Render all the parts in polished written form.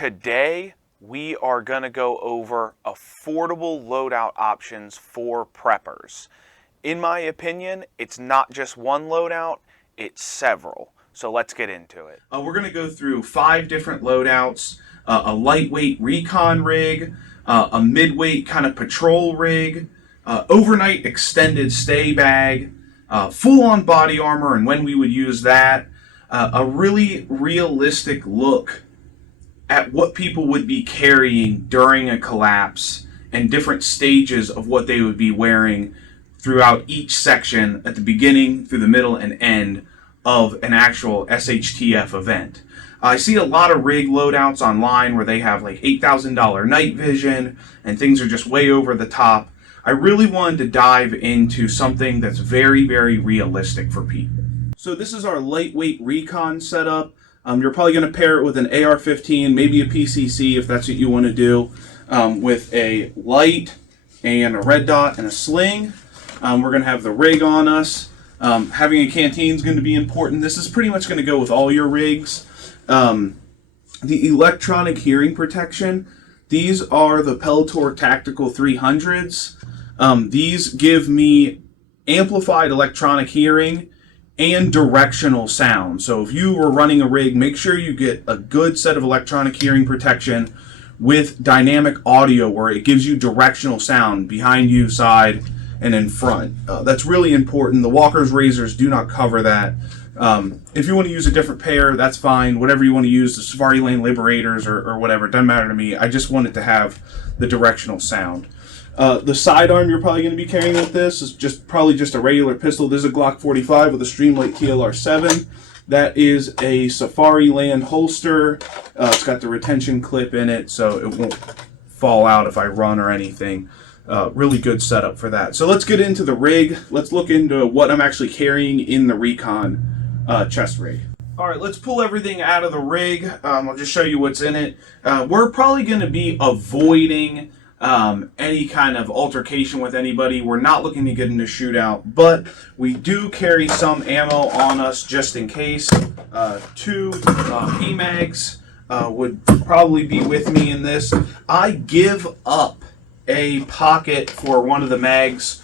Today, we are going to go over affordable loadout options for preppers. In my opinion, it's not just one loadout, it's several. So let's get into it. We're going to go through 5 different loadouts, a lightweight recon rig, a midweight kind of patrol rig, overnight extended stay bag, full-on body armor and when we would use that, a really realistic look at what people would be carrying during a collapse and different stages of what they would be wearing throughout each section at the beginning, through the middle, and end of an actual SHTF event. I see a lot of rig loadouts online where they have like $8,000 night vision and things are just way over the top. I really wanted to dive into something that's very, very realistic for people. So this is our lightweight recon setup. You're probably going to pair it with an AR-15, maybe a PCC if that's what you want to do, with a light and a red dot and a sling. We're going to have the rig on us. Having a canteen is going to be important. This is pretty much going to go with all your rigs. The electronic hearing protection, these are the Peltor Tactical 300s. These give me amplified electronic hearing and directional sound. So if you were running a rig, make sure you get a good set of electronic hearing protection with dynamic audio where it gives you directional sound behind you, side, and in front. That's really important. The Walker's razors do not cover that. If you want to use a different pair, that's fine. Whatever you want to use, the Safariland Liberators or whatever, it doesn't matter to me. I just want it to have the directional sound. The sidearm you're probably going to be carrying with this is probably just a regular pistol. This is a Glock 45 with a Streamlight TLR7. That is a Safariland holster. It's got the retention clip in it, so it won't fall out if I run or anything. Really good setup for that. So let's get into the rig. Let's look into what I'm actually carrying in the Recon chest rig. All right, let's pull everything out of the rig. I'll just show you what's in it. We're probably going to be avoiding any kind of altercation with anybody. We're not looking to get into shootout, but we do carry some ammo on us just in case. 2 PMags would probably be with me in this. I give up a pocket for one of the mags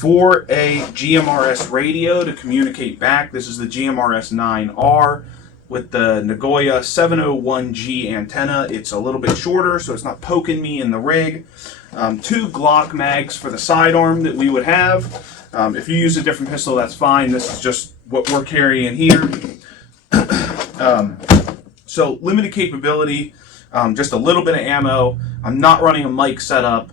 for a GMRS radio to communicate back. This is the GMRS 9R with the Nagoya 701G antenna. It's a little bit shorter, so it's not poking me in the rig. 2 Glock mags for the sidearm that we would have. If you use a different pistol, that's fine. This is just what we're carrying here. So limited capability, just a little bit of ammo. I'm not running a mic setup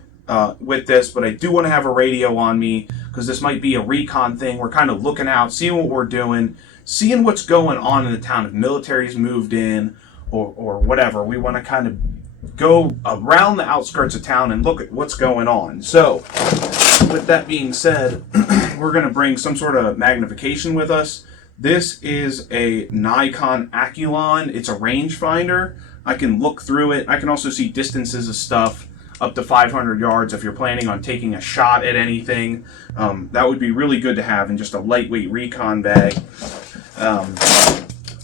with this, but I do want to have a radio on me because this might be a recon thing. We're kind of looking out, seeing what we're doing, seeing what's going on in the town. If military's moved in or whatever, we want to kind of go around the outskirts of town and look at what's going on. So with that being said, we're going to bring some sort of magnification with us. This is a Nikon Aculon. It's a rangefinder. I can look through it. I can also see distances of stuff up to 500 yards if you're planning on taking a shot at anything. That would be really good to have in just a lightweight recon bag.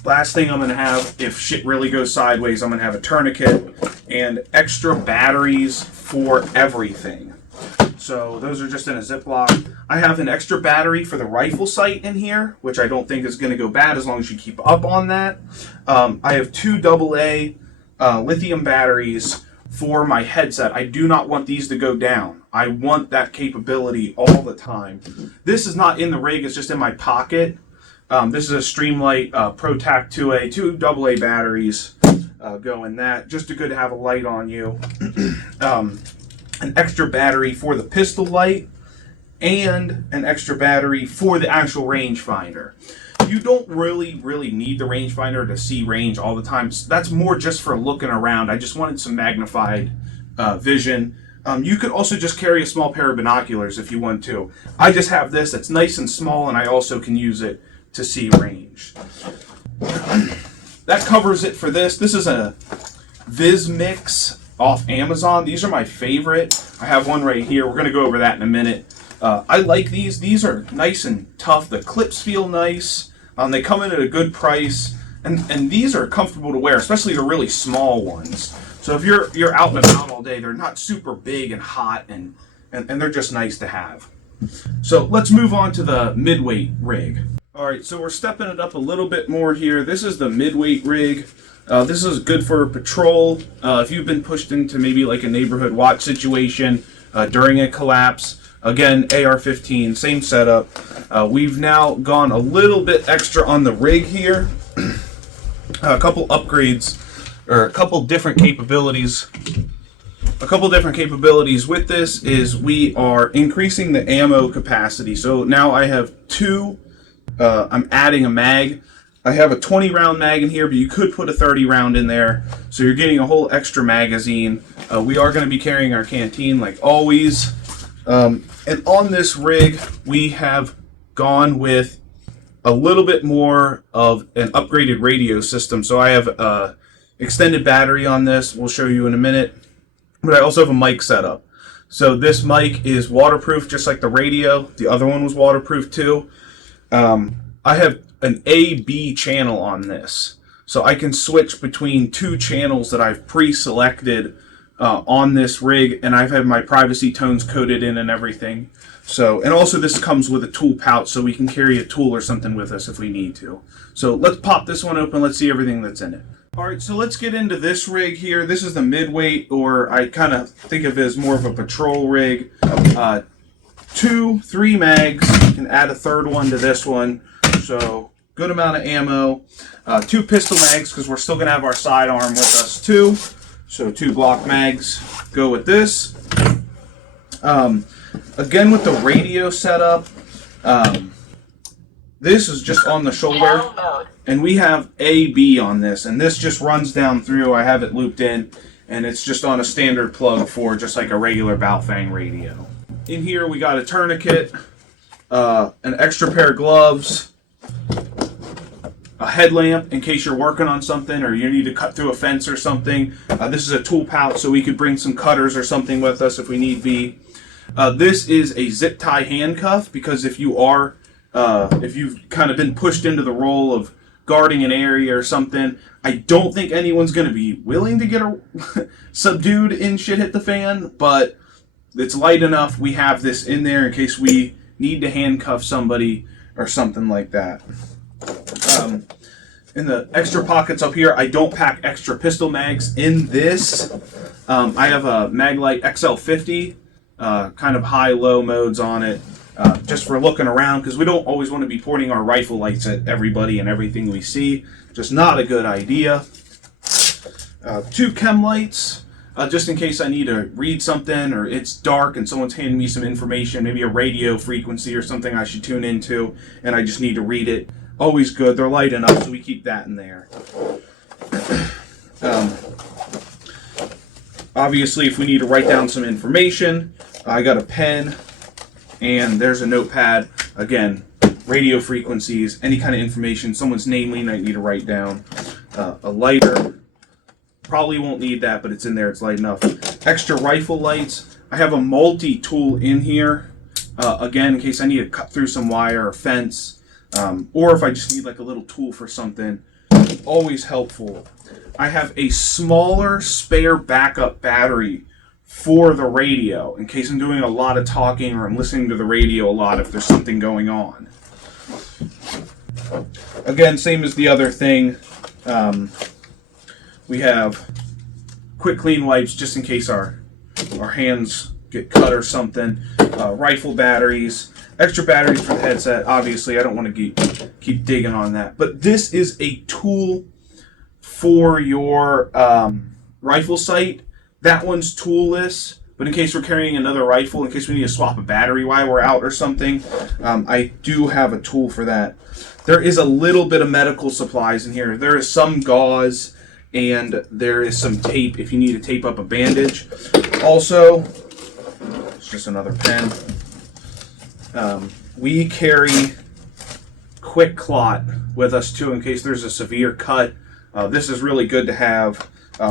Last thing I'm going to have, if shit really goes sideways, I'm going to have a tourniquet and extra batteries for everything. So those are just in a Ziploc. I have an extra battery for the rifle sight in here, which I don't think is going to go bad as long as you keep up on that. I have 2 AA lithium batteries for my headset. I do not want these to go down. I want that capability all the time. This is not in the rig, it's just in my pocket. This is a Streamlight Protac 2 AA batteries go in that. Just good to have a light on you. An extra battery for the pistol light and an extra battery for the actual rangefinder. You don't really need the rangefinder to see range all the time. That's more just for looking around. I just wanted some magnified vision. You could also just carry a small pair of binoculars if you want to. I just have this that's nice and small, and I also can use it to see range. That covers it for this. This is a Viz Mix off Amazon. These are my favorite. I have one right here. We're going to go over that in a minute. I like these. These are nice and tough. The clips feel nice. They come in at a good price. And these are comfortable to wear, especially the really small ones. So if you're out and about all day, they're not super big and hot, and they're just nice to have. So let's move on to the midweight rig. All right, so we're stepping it up a little bit more here. This is the midweight rig. This is good for patrol. If you've been pushed into maybe like a neighborhood watch situation during a collapse. Again, AR-15, same setup. We've now gone a little bit extra on the rig here. A couple upgrades, or a couple different capabilities. A couple different capabilities with this is we are increasing the ammo capacity. So now I have two, I'm adding a mag. I have a 20 round mag in here, but you could put a 30 round in there. So you're getting a whole extra magazine. We are going to be carrying our canteen like always. And on this rig, we have gone with a little bit more of an upgraded radio system. So I have a extended battery on this. We'll show you in a minute. But I also have a mic setup. So this mic is waterproof, just like the radio. The other one was waterproof too. I have an A/B channel on this. So I can switch between two channels that I've pre-selected on this rig, and I've had my privacy tones coded in and everything. So, and also this comes with a tool pouch, so we can carry a tool or something with us if we need to. So let's pop this one open. Let's see everything that's in it. All right, so let's get into this rig here. This is the midweight, or I kind of think of it as more of a patrol rig. 2, 3 mags. You can add a third one to this one. So good amount of ammo. 2 pistol mags, because we're still going to have our sidearm with us too. So 2 Glock mags go with this. Again, with the radio setup, this is just on the shoulder, and we have A/B on this, and this just runs down through. I have it looped in, and it's just on a standard plug for just like a regular Baofeng radio. In here, we got a tourniquet, an extra pair of gloves, a headlamp in case you're working on something or you need to cut through a fence or something. This is a tool pouch, so we could bring some cutters or something with us if we need be. This is a zip tie handcuff, because if you are, if you've kind of been pushed into the role of guarding an area or something, I don't think anyone's going to be willing to get subdued in shit hit the fan, but it's light enough. We have this in there in case we need to handcuff somebody or something like that. In the extra pockets up here, I don't pack extra pistol mags in this. I have a Maglite XL50, kind of high-low modes on it, just for looking around, because we don't always want to be pointing our rifle lights at everybody and everything we see. Just not a good idea. 2 chem lights, just in case I need to read something, or it's dark and someone's handing me some information, maybe a radio frequency or something I should tune into, and I just need to read it. Always good. They're light enough, so we keep that in there. Obviously, if we need to write down some information, I got a pen, and there's a notepad. Again, radio frequencies, any kind of information, someone's name we might need to write down. A lighter. Probably won't need that, but it's in there. It's light enough. Extra rifle lights. I have a multi-tool in here. Again, in case I need to cut through some wire or fence. Or if I just need like a little tool for something, always helpful. I have a smaller spare backup battery for the radio in case I'm doing a lot of talking or I'm listening to the radio a lot if there's something going on. Again, same as the other thing. We have quick clean wipes just in case our hands get cut or something. Rifle batteries. Extra batteries for the headset. Obviously, I don't want to keep digging on that. But this is a tool for your rifle sight. That one's toolless. But in case we're carrying another rifle, in case we need to swap a battery while we're out or something, I do have a tool for that. There is a little bit of medical supplies in here. There is some gauze, and there is some tape if you need to tape up a bandage. Also, it's just another pen. We carry Quick Clot with us too in case there's a severe cut. This is really good to have.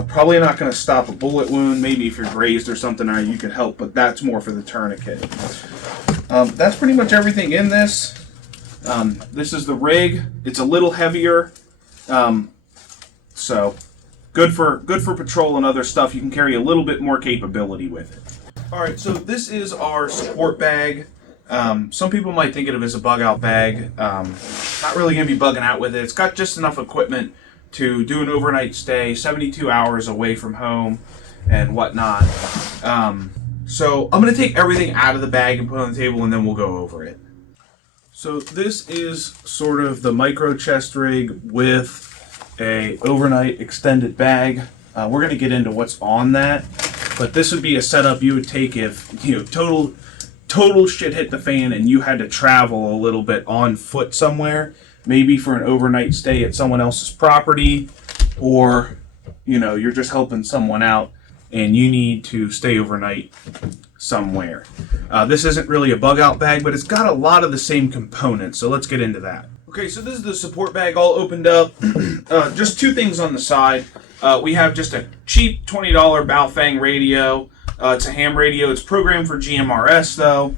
Probably not going to stop a bullet wound. Maybe if you're grazed or something, you can help, but that's more for the tourniquet. That's pretty much everything in this. This is the rig. It's a little heavier So good for patrol and other stuff. You can carry a little bit more capability with it. All right, so this is our support bag. Some people might think of it as a bug out bag. Not really going to be bugging out with it. It's got just enough equipment to do an overnight stay, 72 hours away from home and whatnot. So I'm going to take everything out of the bag and put it on the table, and then we'll go over it. So this is sort of the micro chest rig with a overnight extended bag. We're going to get into what's on that, but this would be a setup you would take if total shit hit the fan and you had to travel a little bit on foot somewhere, maybe for an overnight stay at someone else's property, or you're just helping someone out and you need to stay overnight somewhere. This isn't really a bug out bag, but it's got a lot of the same components, so let's get into that. Okay, so this is the support bag all opened up. Just two things on the side. We have just a cheap $20 Baofeng radio. It's a ham radio. It's programmed for GMRS, though.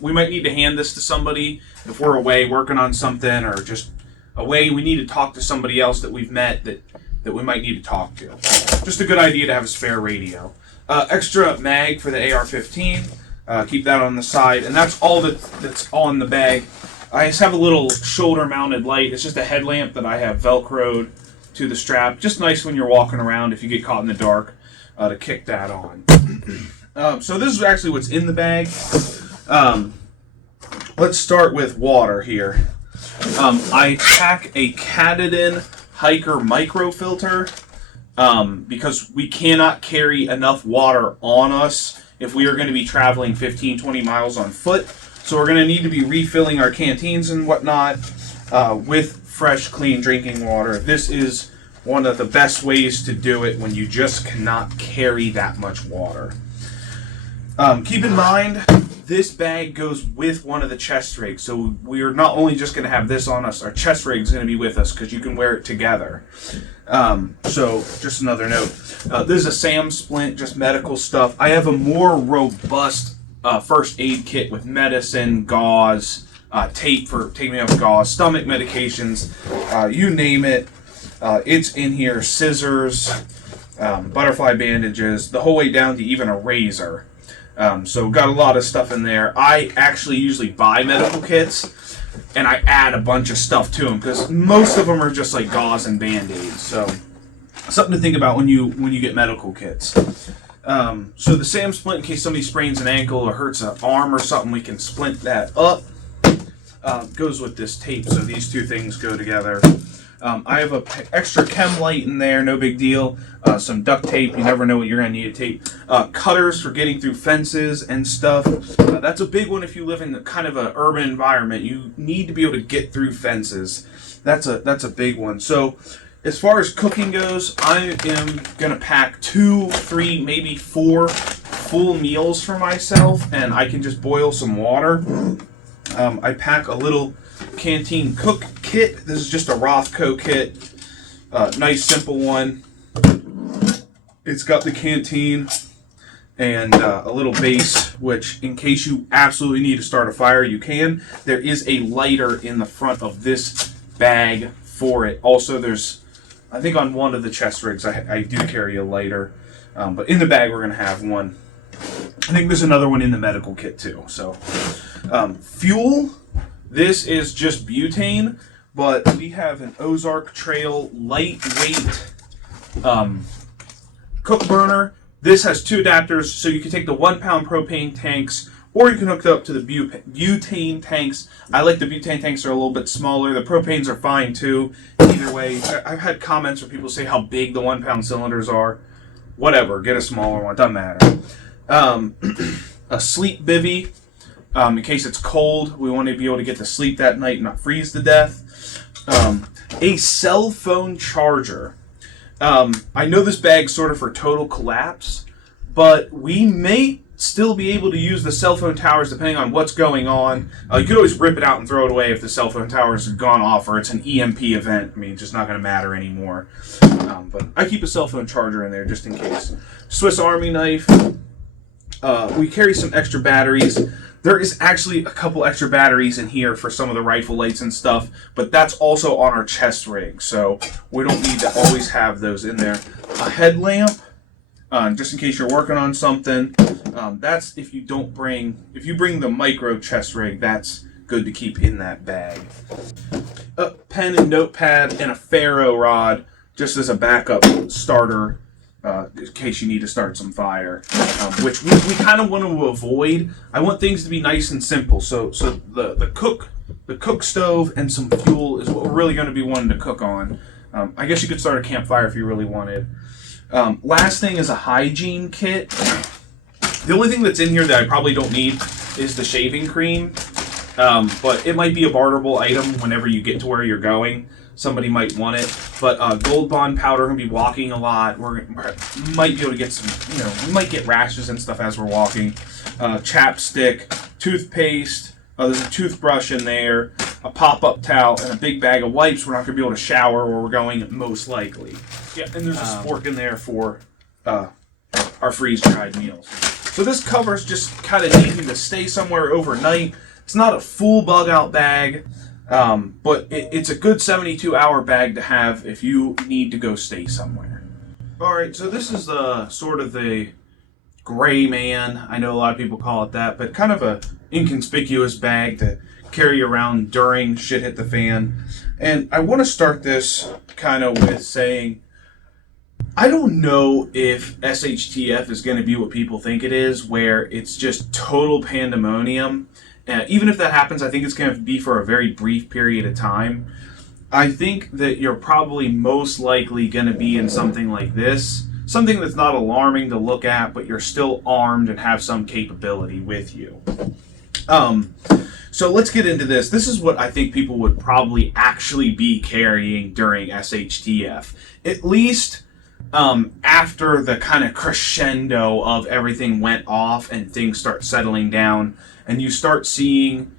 We might need to hand this to somebody if we're away working on something, or just away we need to talk to somebody else that we've met that we might need to talk to. Just a good idea to have a spare radio. Extra mag for the AR-15. Keep that on the side, and that's all that's on the bag. I just have a little shoulder-mounted light. It's just a headlamp that I have Velcroed to the strap. Just nice when you're walking around if you get caught in the dark to kick that on. So this is actually what's in the bag. Let's start with water here. I pack a Katadyn hiker microfilter because we cannot carry enough water on us if we are going to be traveling 15-20 miles on foot. So we're going to need to be refilling our canteens and whatnot with fresh, clean drinking water. This is one of the best ways to do it when you just cannot carry that much water. Keep in mind, this bag goes with one of the chest rigs. So we're not only just going to have this on us, our chest rig's going to be with us because you can wear it together. So just another note. This is a Sam Splint, just medical stuff. I have a more robust first aid kit with medicine, gauze, tape for taking me off gauze, stomach medications, you name it. It's in here, scissors, butterfly bandages, the whole way down to even a razor. So got a lot of stuff in there. I actually usually buy medical kits and I add a bunch of stuff to them because most of them are just like gauze and band-aids. So something to think about when you get medical kits. So the Sam Splint, in case somebody sprains an ankle or hurts an arm or something, we can splint that up. Goes with this tape, so these two things go together. I have an extra chem light in there, no big deal. Some duct tape, you never know what you're going to need to tape. Cutters for getting through fences and stuff. That's a big one if you live in kind of an urban environment. You need to be able to get through fences. That's a big one. So as far as cooking goes, I am going to pack 2, 3, maybe 4 full meals for myself, and I can just boil some water. I pack a little canteen cook kit. This is just a Rothko kit. Nice, simple one. It's got the canteen and a little base, which in case you absolutely need to start a fire, you can. There is a lighter in the front of this bag for it. Also, there's, I think on one of the chest rigs, I do carry a lighter. But in the bag, we're going to have one. I think there's another one in the medical kit too. So, fuel. This is just butane, but we have an Ozark Trail lightweight cook burner. This has 2 adapters, so you can take the 1-pound propane tanks, or you can hook it up to the butane tanks. I like the butane tanks; they're a little bit smaller. The propanes are fine too. Either way, I've had comments where people say how big the 1-pound cylinders are. Whatever, get a smaller one, doesn't matter. A sleep bivy. In case it's cold, we want to be able to get to sleep that night and not freeze to death. A cell phone charger. I know this bag's sort of for total collapse, but we may still be able to use the cell phone towers depending on what's going on. You could always rip it out and throw it away if the cell phone towers have gone off or it's an EMP event. I mean, it's just not going to matter anymore. But I keep a cell phone charger in there just in case. Swiss Army knife. We carry some extra batteries. There is actually a couple extra batteries in here for some of the rifle lights and stuff, but that's also on our chest rig, so we don't need to always have those in there. A headlamp, just in case you're working on something. That's if you bring the micro chest rig, that's good to keep in that bag. A pen and notepad and a ferro rod, just as a backup starter, in case you need to start some fire, which we kind of want to avoid. I want things to be nice and simple. So the cook stove and some fuel is what we're really going to be wanting to cook on. I guess you could start a campfire if you really wanted. Last thing is a hygiene kit. The only thing that's in here that I probably don't need is the shaving cream, but it might be a barterable item whenever you get to where you're going. Somebody might want it, but Gold Bond powder. We're gonna be walking a lot. We might be able to get some, we might get rashes and stuff as we're walking. Chapstick, toothpaste. There's a toothbrush in there, a pop-up towel, and a big bag of wipes. We're not gonna be able to shower where we're going, most likely. Yeah, and there's a spork in there for our freeze-dried meals. So this covers just kind of needing to stay somewhere overnight. It's not a full bug-out bag. But it's a good 72-hour bag to have if you need to go stay somewhere. Alright, so this is sort of the Grayman. I know a lot of people call it that, but kind of a inconspicuous bag to carry around during shit hit the fan. And I want to start this kind of with saying, I don't know if SHTF is going to be what people think it is, where it's just total pandemonium. Even if that happens, I think it's going to be for a very brief period of time. I think that you're probably most likely going to be in something like this. Something that's not alarming to look at, but you're still armed and have some capability with you. So let's get into this. This is what I think people would probably actually be carrying during SHTF. At least after the kind of crescendo of everything went off and things start settling down. And you start seeing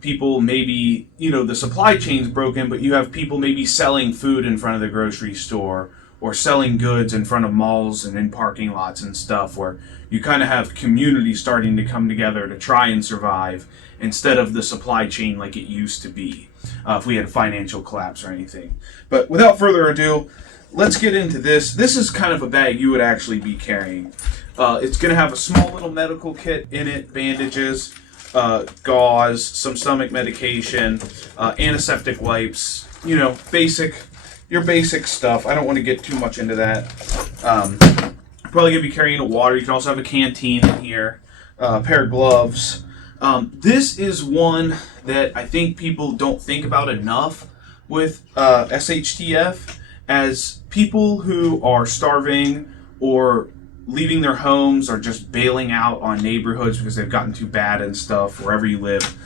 people maybe, the supply chain's broken, but you have people maybe selling food in front of the grocery store or selling goods in front of malls and in parking lots and stuff, where you kind of have community starting to come together to try and survive instead of the supply chain like it used to be if we had a financial collapse or anything. But without further ado, let's get into this. This is kind of a bag you would actually be carrying. It's going to have a small little medical kit in it, bandages, gauze, some stomach medication, antiseptic wipes, your basic stuff. I don't want to get too much into that. Probably going to be carrying a water. You can also have a canteen in here, a pair of gloves. This is one that I think people don't think about enough with SHTF, as people who are starving or leaving their homes or just bailing out on neighborhoods because they've gotten too bad and stuff wherever you live.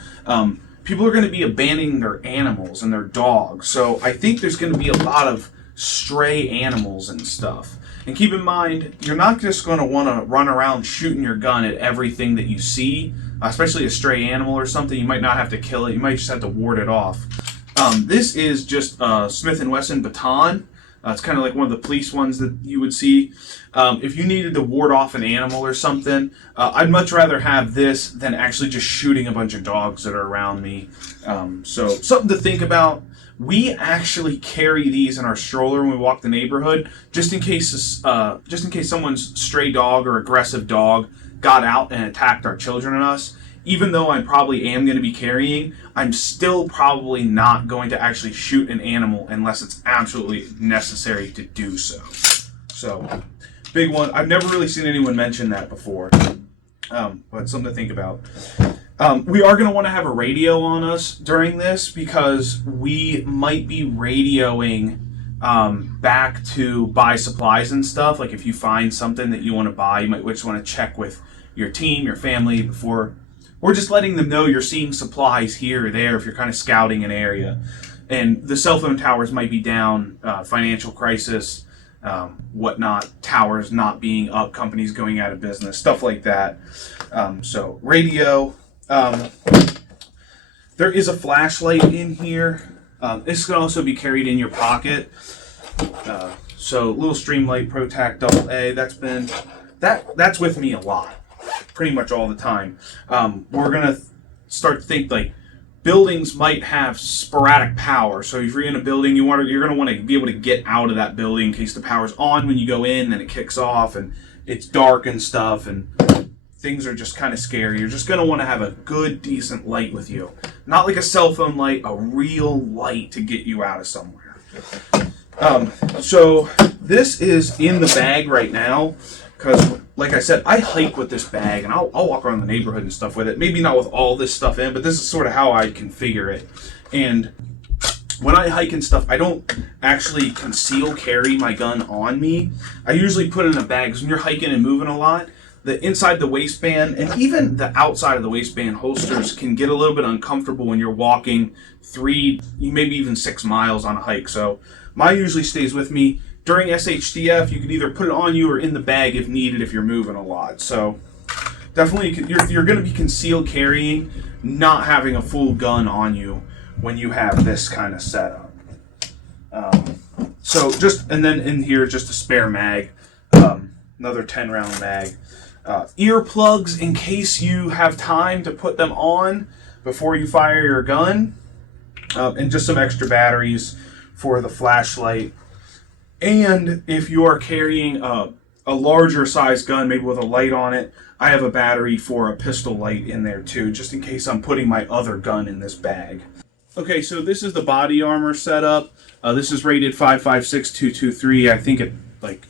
People are going to be abandoning their animals and their dogs. So I think there's going to be a lot of stray animals and stuff. And keep in mind, you're not just going to want to run around shooting your gun at everything that you see, especially a stray animal or something. You might not have to kill it. You might just have to ward it off. This is just a Smith & Wesson baton. It's kind of like one of the police ones that you would see. If you needed to ward off an animal or something, I'd much rather have this than actually just shooting a bunch of dogs that are around me. So something to think about. We actually carry these in our stroller when we walk the neighborhood, just in case someone's stray dog or aggressive dog got out and attacked our children and us. Even though I probably am going to be carrying, I'm still probably not going to actually shoot an animal unless it's absolutely necessary to do so. So, big one. I've never really seen anyone mention that before, but something to think about. We are going to want to have a radio on us during this because we might be radioing back to buy supplies and stuff. Like if you find something that you want to buy, you might just want to check with your team, your family before. Or just letting them know you're seeing supplies here or there if you're kind of scouting an area. And the cell phone towers might be down, financial crisis, whatnot, towers not being up, companies going out of business, stuff like that. So radio. There is a flashlight in here. This can also be carried in your pocket. So little Streamlight Protac AA, that's with me a lot. pretty much all the time. We're gonna start to think like buildings might have sporadic power. So if you're in a building, you're gonna want to be able to get out of that building in case the power's on when you go in, and it kicks off, and it's dark and stuff, and things are just kind of scary. You're just gonna want to have a good, decent light with you, not like a cell phone light, a real light to get you out of somewhere. So this is in the bag right now because, like I said, I hike with this bag, and I'll walk around the neighborhood and stuff with it. Maybe not with all this stuff in, but this is sort of how I configure it. And when I hike and stuff, I don't actually conceal carry my gun on me. I usually put it in a bag because when you're hiking and moving a lot, the inside the waistband and even the outside of the waistband holsters can get a little bit uncomfortable when you're walking 3, maybe even 6 miles on a hike. So mine usually stays with me. During SHTF, you can either put it on you or in the bag if needed if you're moving a lot. So definitely, you're going to be concealed carrying, not having a full gun on you when you have this kind of setup. And then in here, just a spare mag, another 10-round mag. Earplugs in case you have time to put them on before you fire your gun, and just some extra batteries for the flashlight. And if you are carrying a larger size gun, maybe with a light on it, I have a battery for a pistol light in there too, just in case I'm putting my other gun in this bag. Okay, so this is the body armor setup. This is rated 5.56.223. I think it, like,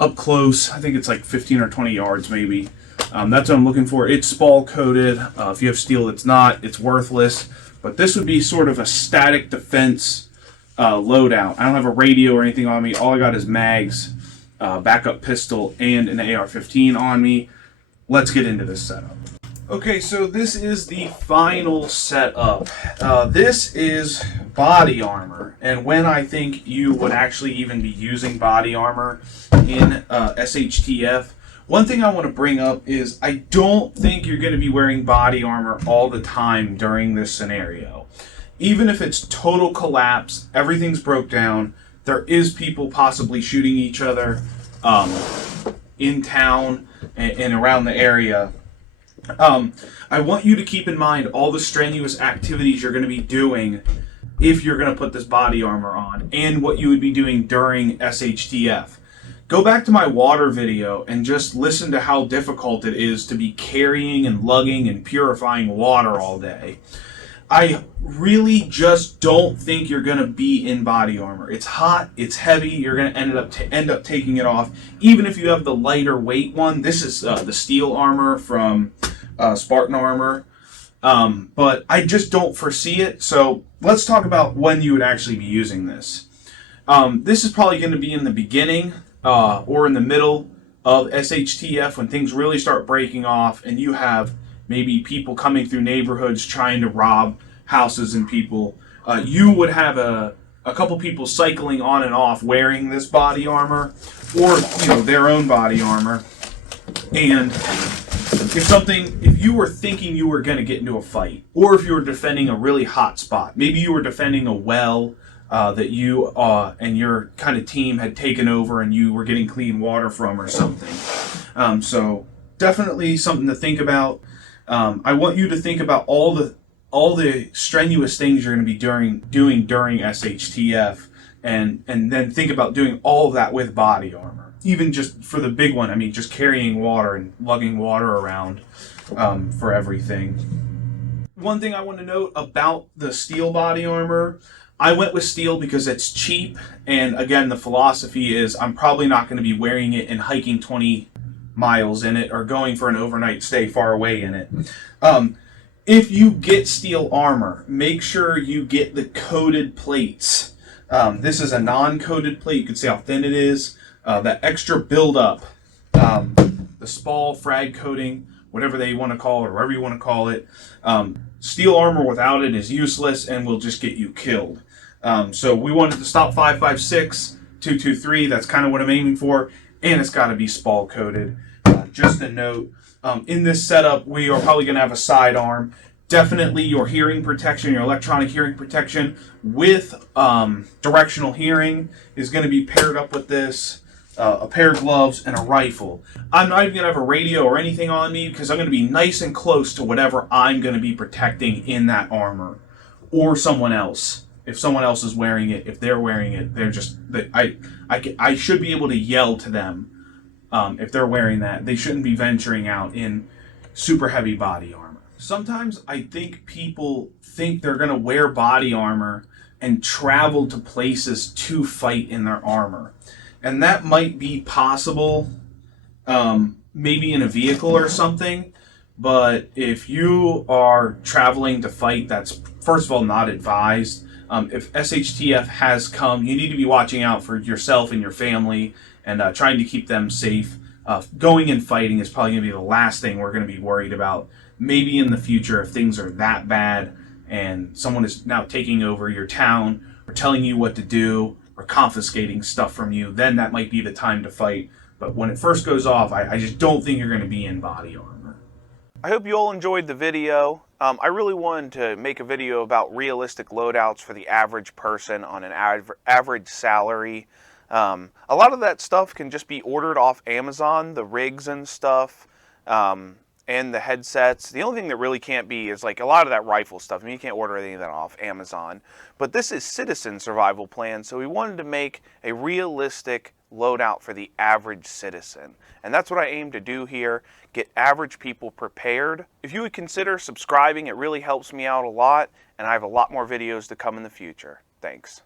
up close, I think it's like 15 or 20 yards maybe. That's what I'm looking for. It's spall coated. If you have steel, it's not. It's worthless. But this would be sort of a static defense loadout. I don't have a radio or anything on me. All I got is mags, backup pistol, and an AR-15 on me. Let's get into this setup. Okay, so this is the final setup. This is body armor, and when I think you would actually even be using body armor in SHTF, one thing I want to bring up is I don't think you're going to be wearing body armor all the time during this scenario. Even if it's total collapse, everything's broke down, there is people possibly shooting each other in town and around the area. I want you to keep in mind all the strenuous activities you're going to be doing if you're going to put this body armor on, and what you would be doing during SHTF. Go back to my water video and just listen to how difficult it is to be carrying and lugging and purifying water all day. I really just don't think you're going to be in body armor. It's hot, it's heavy, you're going to end up taking it off. Even if you have the lighter weight one, this is the steel armor from Spartan Armor. But I just don't foresee it. So let's talk about when you would actually be using this. This is probably going to be in the beginning or in the middle of SHTF when things really start breaking off and you have maybe people coming through neighborhoods trying to rob houses and people. You would have a couple people cycling on and off wearing this body armor, or their own body armor. And if you were thinking you were going to get into a fight, or if you were defending a really hot spot, maybe you were defending a well that you and your kind of team had taken over and you were getting clean water from or something. So definitely something to think about. I want you to think about all the strenuous things you're going to be doing during SHTF, and then think about doing all of that with body armor. Even just for the big one, I mean, just carrying water and lugging water around for everything. One thing I want to note about the steel body armor, I went with steel because it's cheap, and again, the philosophy is I'm probably not going to be wearing it and hiking 20 miles in it or going for an overnight stay far away in it. If you get steel armor, make sure you get the coated plates. This is a non-coated plate. You can see how thin it is. That extra buildup, the spall, frag coating, whatever they want to call it, or whatever you want to call it. Steel armor without it is useless and will just get you killed. So we wanted to stop 5.56, 223. That's kind of what I'm aiming for. And it's got to be spall coated. Just a note, in this setup, we are probably going to have a sidearm. Definitely your hearing protection, your electronic hearing protection with directional hearing is going to be paired up with this. a pair of gloves, and a rifle. I'm not even going to have a radio or anything on me because I'm going to be nice and close to whatever I'm going to be protecting in that armor, or someone else. If someone else is wearing it, if they're wearing it, they're just I should be able to yell to them if they're wearing that. They shouldn't be venturing out in super heavy body armor. Sometimes I think people think they're going to wear body armor and travel to places to fight in their armor. And that might be possible, maybe in a vehicle or something. But if you are traveling to fight, that's first of all not advised. If SHTF has come, you need to be watching out for yourself and your family and trying to keep them safe. Going and fighting is probably going to be the last thing we're going to be worried about. Maybe in the future, if things are that bad and someone is now taking over your town or telling you what to do or confiscating stuff from you, then that might be the time to fight. But when it first goes off, I just don't think you're going to be in body armor. I hope you all enjoyed the video. I really wanted to make a video about realistic loadouts for the average person on an average salary. A lot of that stuff can just be ordered off Amazon, the rigs and stuff, and the headsets. The only thing that really can't be is like a lot of that rifle stuff. I mean, you can't order any of that off Amazon. But this is citizen survival plan, so we wanted to make a realistic loadout for the average citizen. And that's what I aim to do here, get average people prepared. If you would consider subscribing, it really helps me out a lot, and I have a lot more videos to come in the future. Thanks.